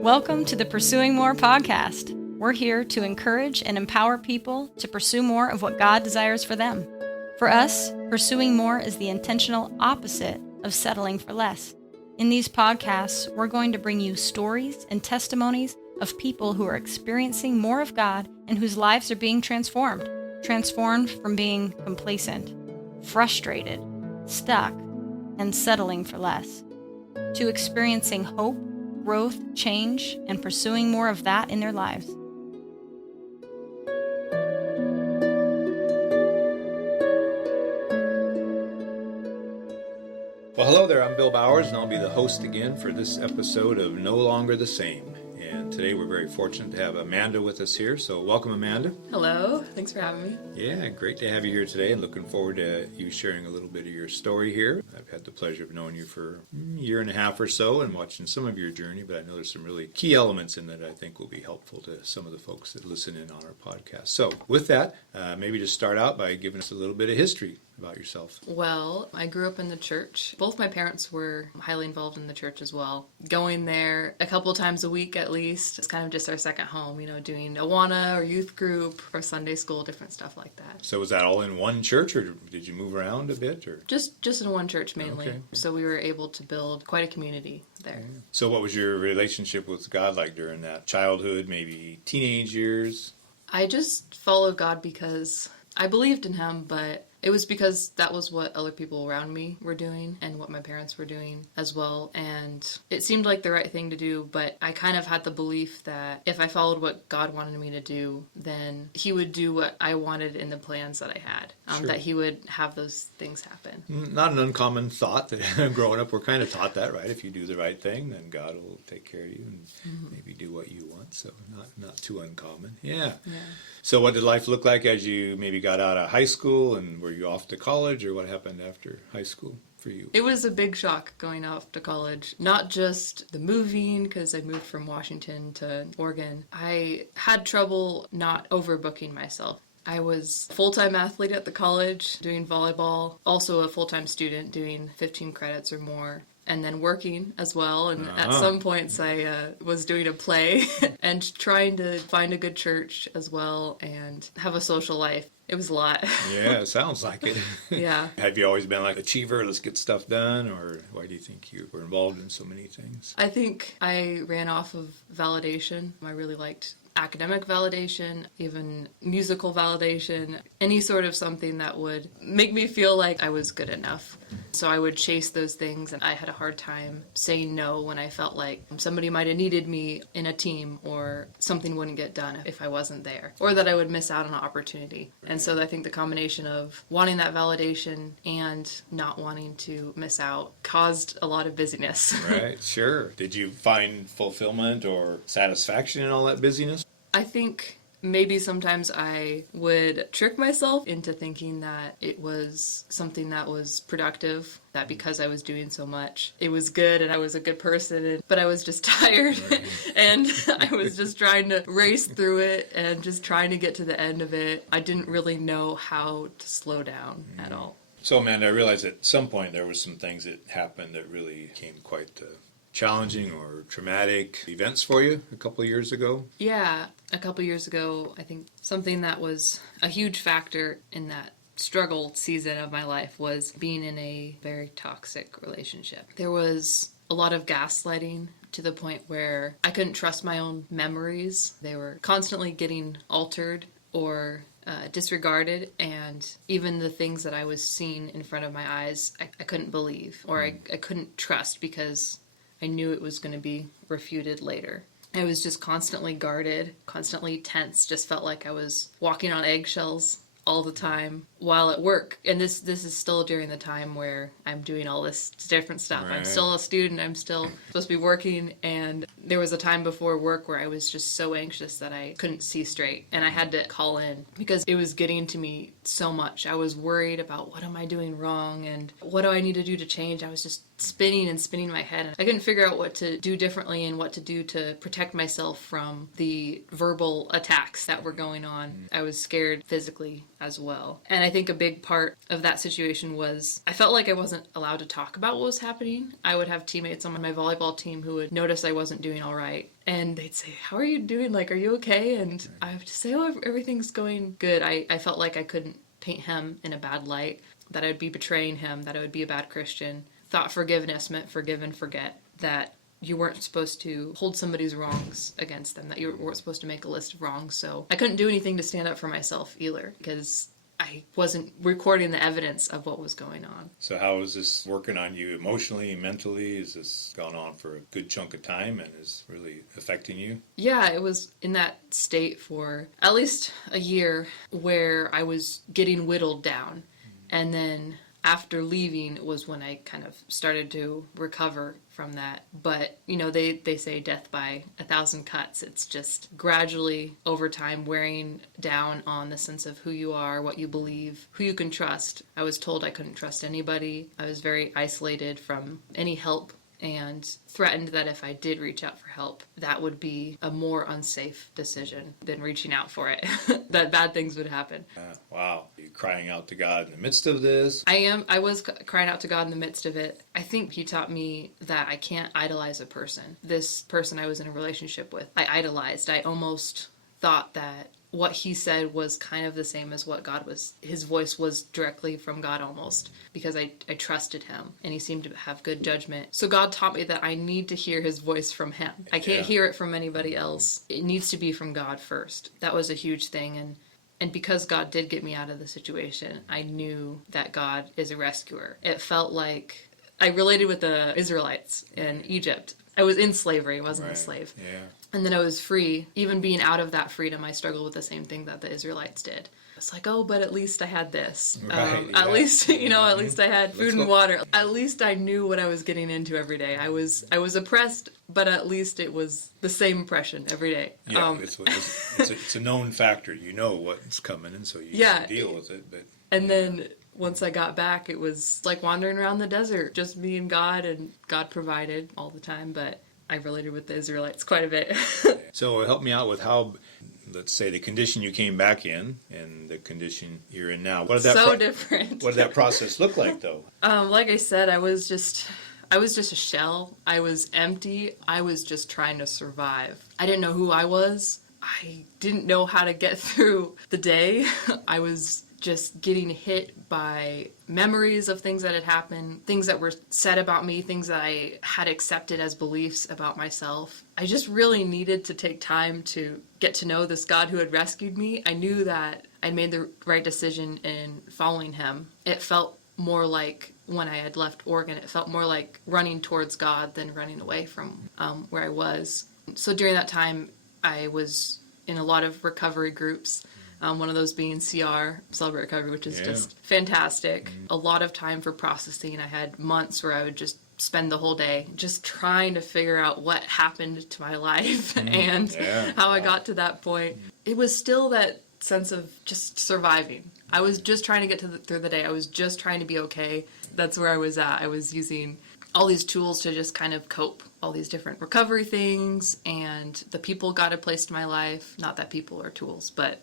Welcome to the Pursuing More podcast. We're here to encourage and empower people to pursue more of what God desires for them. For us, pursuing more is the intentional opposite of settling for less. In these podcasts, we're going to bring you stories and testimonies of people who are experiencing more of God and whose lives are being transformed from being complacent, frustrated, stuck, and settling for less, to experiencing hope, growth, change, and pursuing more of that in their lives. Well, hello there, I'm Bill Bowers, and I'll be the host again for this episode of No Longer the Same. And today we're very fortunate to have Amanda with us here, so welcome, Amanda. Hello, thanks for having me. Yeah, great to have you here today, and looking forward to you sharing a little bit of your story here. I've had the pleasure of knowing you for a year and a half or so and watching some of your journey, but I know there's some really key elements in that I think will be helpful to some of the folks that listen in on our podcast. So with that, maybe just start out by giving us a little bit of history about yourself. Well, I grew up in the church. Both my parents were highly involved in the church as well. Going there a couple times a week at least. It's kind of just our second home, doing Awana or youth group or Sunday school, different stuff like that. So was that all in one church, or did you move around a bit? Or Just in one church mainly. Okay. So we were able to build quite a community there. So what was your relationship with God like during that childhood, maybe teenage years? I just followed God because I believed in Him, but it was because that was what other people around me were doing and what my parents were doing as well. And it seemed like the right thing to do, but I kind of had the belief that if I followed what God wanted me to do, then He would do what I wanted in the plans that I had, Sure. that He would have those things happen. Not an uncommon thought that growing up we're kind of taught that, right? If you do the right thing, then God will take care of you and maybe do what you want. So not too uncommon. Yeah. So what did life look like as you maybe got out of high school, and were you off to college, or what happened after high school for you? It was a big shock going off to college. Not just the moving, because I moved from Washington to Oregon. I had trouble not overbooking myself. I was a full-time athlete at the college doing volleyball, also a full-time student doing 15 credits or more, and then working as well. And at some points I was doing a play and trying to find a good church as well and have a social life. It was a lot. Yeah, it sounds like it. Yeah. Have you always been like achiever, let's get stuff done, or why do you think you were involved in so many things? I think I ran off of validation. I really liked academic validation, even musical validation, any sort of something that would make me feel like I was good enough. So I would chase those things, and I had a hard time saying no when I felt like somebody might have needed me in a team, or something wouldn't get done if I wasn't there, or that I would miss out on an opportunity. And so I think the combination of wanting that validation and not wanting to miss out caused a lot of busyness. Right, sure. Did you find fulfillment or satisfaction in all that busyness? I think maybe sometimes I would trick myself into thinking that it was something that was productive, that because I was doing so much, it was good and I was a good person, but I was just tired and I was just trying to race through it and just trying to get to the end of it. I didn't really know how to slow down at all. So, Amanda, I realized at some point there was some things that happened that really became quite challenging or traumatic events for you a couple of years ago. Yeah, a couple years ago, I think something that was a huge factor in that struggle season of my life was being in a very toxic relationship. There was a lot of gaslighting to the point where I couldn't trust my own memories. They were constantly getting altered or disregarded, and even the things that I was seeing in front of my eyes, I couldn't believe, or I couldn't trust because I knew it was going to be refuted later. I was just constantly guarded, constantly tense, just felt like I was walking on eggshells all the time while at work. And this is still during the time where I'm doing all this different stuff. Right. I'm still a student. I'm still supposed to be working. And there was a time before work where I was just so anxious that I couldn't see straight. And I had to call in because it was getting to me so much. I was worried about what am I doing wrong and what do I need to do to change. I was just spinning and spinning my head. I couldn't figure out what to do differently and what to do to protect myself from the verbal attacks that were going on. I was scared physically as well. And I think a big part of that situation was I felt like I wasn't allowed to talk about what was happening. I would have teammates on my volleyball team who would notice I wasn't doing all right. And they'd say, "How are you doing? Like, are you okay?" And I would just say, "Oh, everything's going good." I felt like I couldn't paint him in a bad light, that I would be betraying him, that I would be a bad Christian. Thought forgiveness meant forgive and forget, that you weren't supposed to hold somebody's wrongs against them, that you weren't supposed to make a list of wrongs. So I couldn't do anything to stand up for myself either, because I wasn't recording the evidence of what was going on. So how is this working on you emotionally, mentally? Has this gone on for a good chunk of time and is really affecting you? Yeah, it was in that state for at least a year where I was getting whittled down. And then after leaving was when I kind of started to recover from that. But, you know, they say death by 1,000 cuts. It's just gradually over time wearing down on the sense of who you are, what you believe, who you can trust. I was told I couldn't trust anybody. I was very isolated from any help and threatened that if I did reach out for help, that would be a more unsafe decision than reaching out for it, that bad things would happen. Wow. Are you crying out to God in the midst of this? I was crying out to God in the midst of it. I think he taught me that I can't idolize a person. This person I was in a relationship with, I idolized. I almost thought that what he said was kind of the same as what God was. His voice was directly from God almost, because I trusted him and he seemed to have good judgment. So God taught me that I need to hear his voice from him. I can't hear it from anybody else. It needs to be from God first. That was a huge thing. And because God did get me out of the situation, I knew that God is a rescuer. It felt like I related with the Israelites in Egypt. I was in slavery, I wasn't a slave. Yeah. And then I was free. Even being out of that freedom, I struggled with the same thing that the Israelites did. It's like, oh, but at least I had this. At least, at least I had food and water. At least I knew what I was getting into every day. I was oppressed, but at least it was the same oppression every day. Yeah, it's a known factor. You know what's coming, and so you can deal with it. But then once I got back, it was like wandering around the desert, just me and God, and God provided all the time, but I related with the Israelites quite a bit. So help me out with how, let's say, the condition you came back in and the condition you're in now. What did that different. What did that process look like, though? Like I said, I was just a shell. I was empty. I was just trying to survive. I didn't know who I was. I didn't know how to get through the day. I was just getting hit by memories of things that had happened, things that were said about me, things that I had accepted as beliefs about myself. I just really needed to take time to get to know this God who had rescued me. I knew that I made the right decision in following him. It felt more like when I had left Oregon, it felt more like running towards God than running away from where I was. So during that time, I was in a lot of recovery groups. One of those being CR, Celebrate Recovery, which is just fantastic. A lot of time for processing. I had months where I would just spend the whole day just trying to figure out what happened to my life and how I got to that point. It was still that sense of just surviving. I was just trying to get through the day. I was just trying to be okay. That's where I was at. I was using all these tools to just kind of cope. All these different recovery things, and the people God had placed in my life. Not that people are tools, but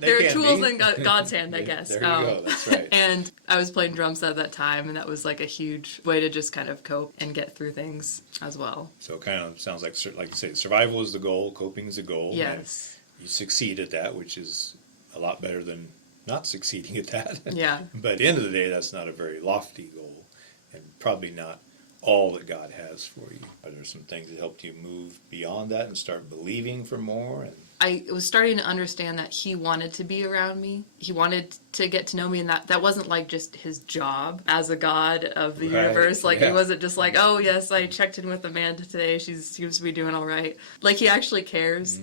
they're tools in God's hand, I guess. There you go, that's right. And I was playing drums at that time, and that was like a huge way to just kind of cope and get through things as well. So it kind of sounds like you say, survival is the goal, coping is the goal. Yes. And you succeed at that, which is a lot better than not succeeding at that. Yeah. But at the end of the day, that's not a very lofty goal, and probably not all that God has for you. Are there some things that helped you move beyond that and start believing for more? And I was starting to understand that he wanted to be around me. He wanted to get to know me, and that wasn't like just his job as a God of the universe. Like, he wasn't just like, oh, yes, I checked in with Amanda today. She seems to be doing all right. Like, he actually cares.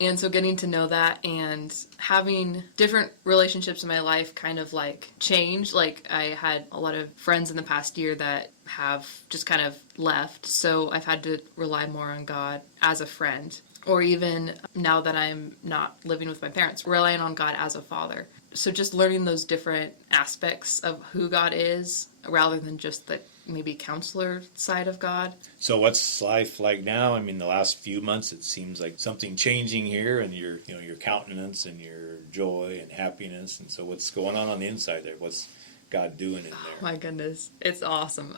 And so getting to know that and having different relationships in my life kind of like changed. Like, I had a lot of friends in the past year that have just kind of left. So I've had to rely more on God as a friend. Or even now that I'm not living with my parents, relying on God as a father. So just learning those different aspects of who God is rather than just the maybe counselor side of God. So what's life like now? I mean, the last few months, it seems like something changing here, and your countenance and your joy and happiness. And so what's going on the inside there? What's God doing in there? Oh my goodness, it's awesome.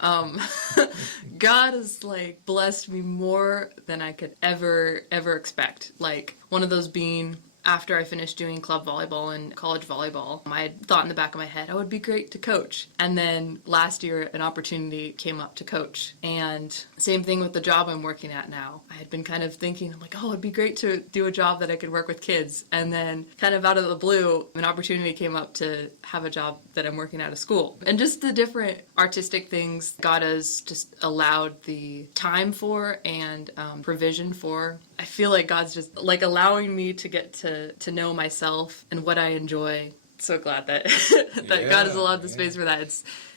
God has like blessed me more than I could ever expect. Like one of those being after I finished doing club volleyball and college volleyball, I had thought in the back of my head, I would be great to coach. And then last year, an opportunity came up to coach. And same thing with the job I'm working at now. I had been kind of thinking, I'm like, oh, it'd be great to do a job that I could work with kids. And then kind of out of the blue, an opportunity came up to have a job that I'm working at a school. And just the different artistic things God has just allowed the time for and provision for. I feel like God's just like allowing me to get to know myself and what I enjoy. So glad that God has allowed the space for that.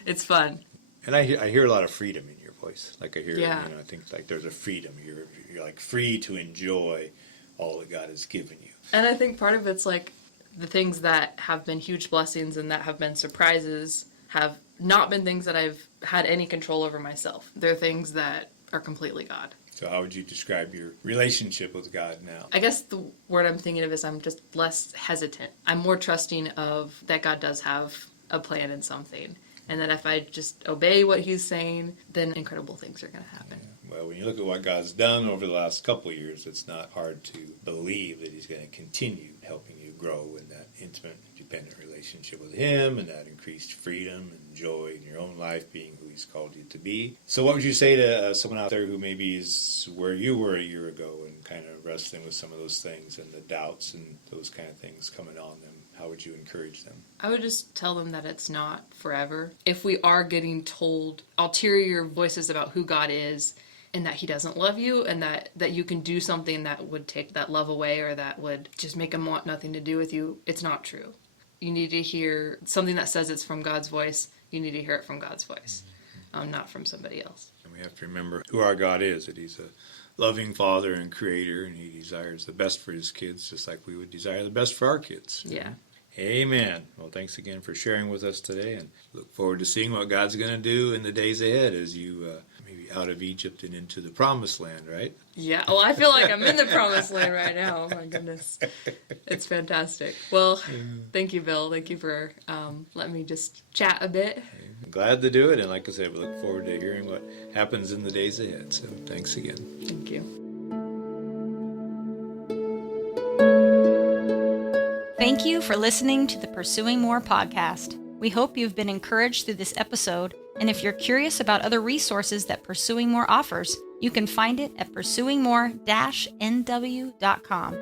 It's fun. And I hear a lot of freedom in your voice. Like I hear, Yeah. I think like there's a freedom. You're like free to enjoy all that God has given you. And I think part of it's like the things that have been huge blessings and that have been surprises have not been things that I've had any control over myself. They're things that are completely God. So how would you describe your relationship with God now? I guess the word I'm thinking of is I'm just less hesitant. I'm more trusting of that God does have a plan in something. And that if I just obey what he's saying, then incredible things are going to happen. Yeah. Well, when you look at what God's done over the last couple of years, it's not hard to believe that he's going to continue helping you grow in that intimate, dependent relationship with him and that increased freedom and joy in your own life being who he's called you to be. So what would you say to someone out there who maybe is where you were a year ago and kind of wrestling with some of those things and the doubts and those kind of things coming on them? How would you encourage them? I would just tell them that it's not forever. If we are getting told ulterior voices about who God is and that he doesn't love you and that you can do something that would take that love away or that would just make him want nothing to do with you, it's not true. You need to hear something that says it's from God's voice. You need to hear it from God's voice, not from somebody else. And we have to remember who our God is, that he's a loving Father and Creator, and he desires the best for his kids, just like we would desire the best for our kids. Yeah. Amen. Well, thanks again for sharing with us today, and look forward to seeing what God's going to do in the days ahead as you maybe out of Egypt and into the Promised Land, right? Yeah. Well, I feel like I'm in the Promised Land right now. Oh, my goodness. It's fantastic. Well, thank you, Bill. Thank you for letting me just chat a bit. I'm glad to do it, and like I said, we look forward to hearing what happens in the days ahead. So thanks again. Thank you. Thank you for listening to the Pursuing More podcast. We hope you've been encouraged through this episode, and if you're curious about other resources that Pursuing More offers, you can find it at pursuingmore-nw.com.